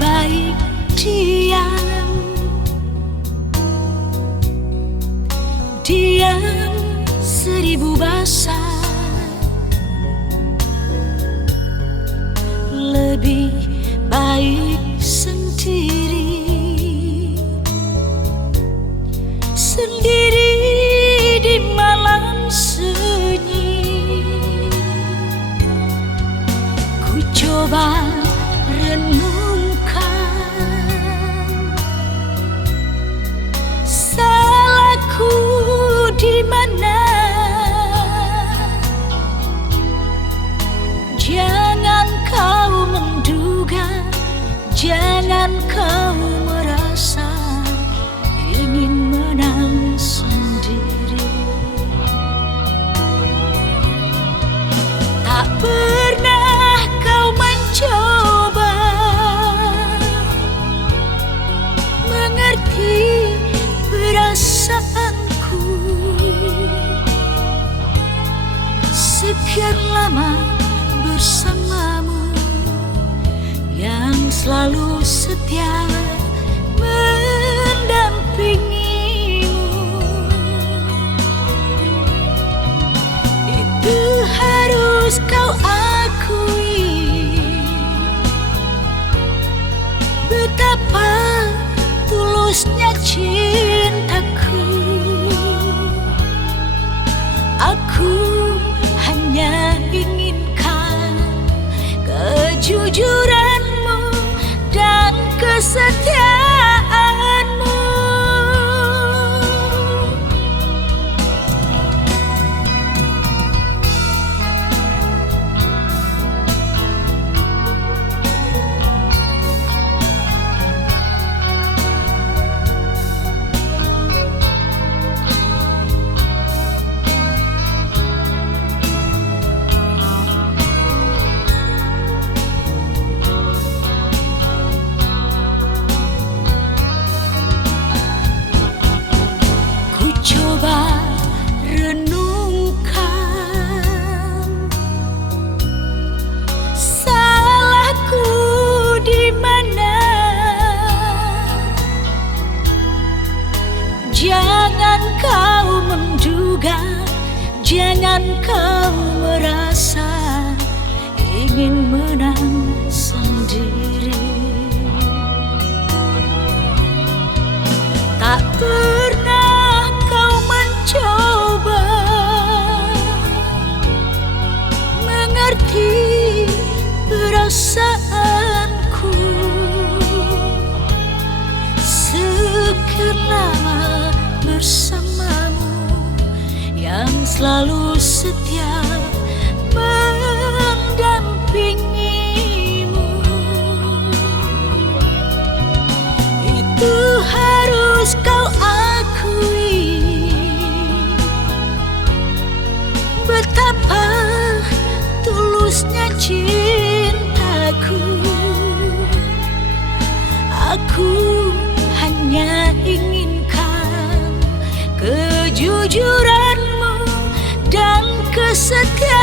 baik diam. Diam 1000 bahasa, lebih baik sendiri. Sendiri di malam sunyi, ku coba renungkan salahku di mana. Jangan kau menduga, jangan kau merasa ingin menang sendiri. Tak pernah kau mencoba mengerti perasaanku. Sekian lama bersamamu, yang selalu setia mendampingimu. Itu harus kau akui, betapa tulusnya cintaku. Aku hanya inginkan kejujuranmu dan kesetiaanmu. Coba renungkan salahku di mana. Jangan kau menduga, jangan kau merasa ingin menang sendiri. Tak pernah coba mengerti perasaanku. Sekian lama bersamamu, yang selalu setia mendampingimu. Itu harus kau akui, betapa tulusnya cintaku. Aku hanya inginkan kejujuranmu dan kesetiaanmu.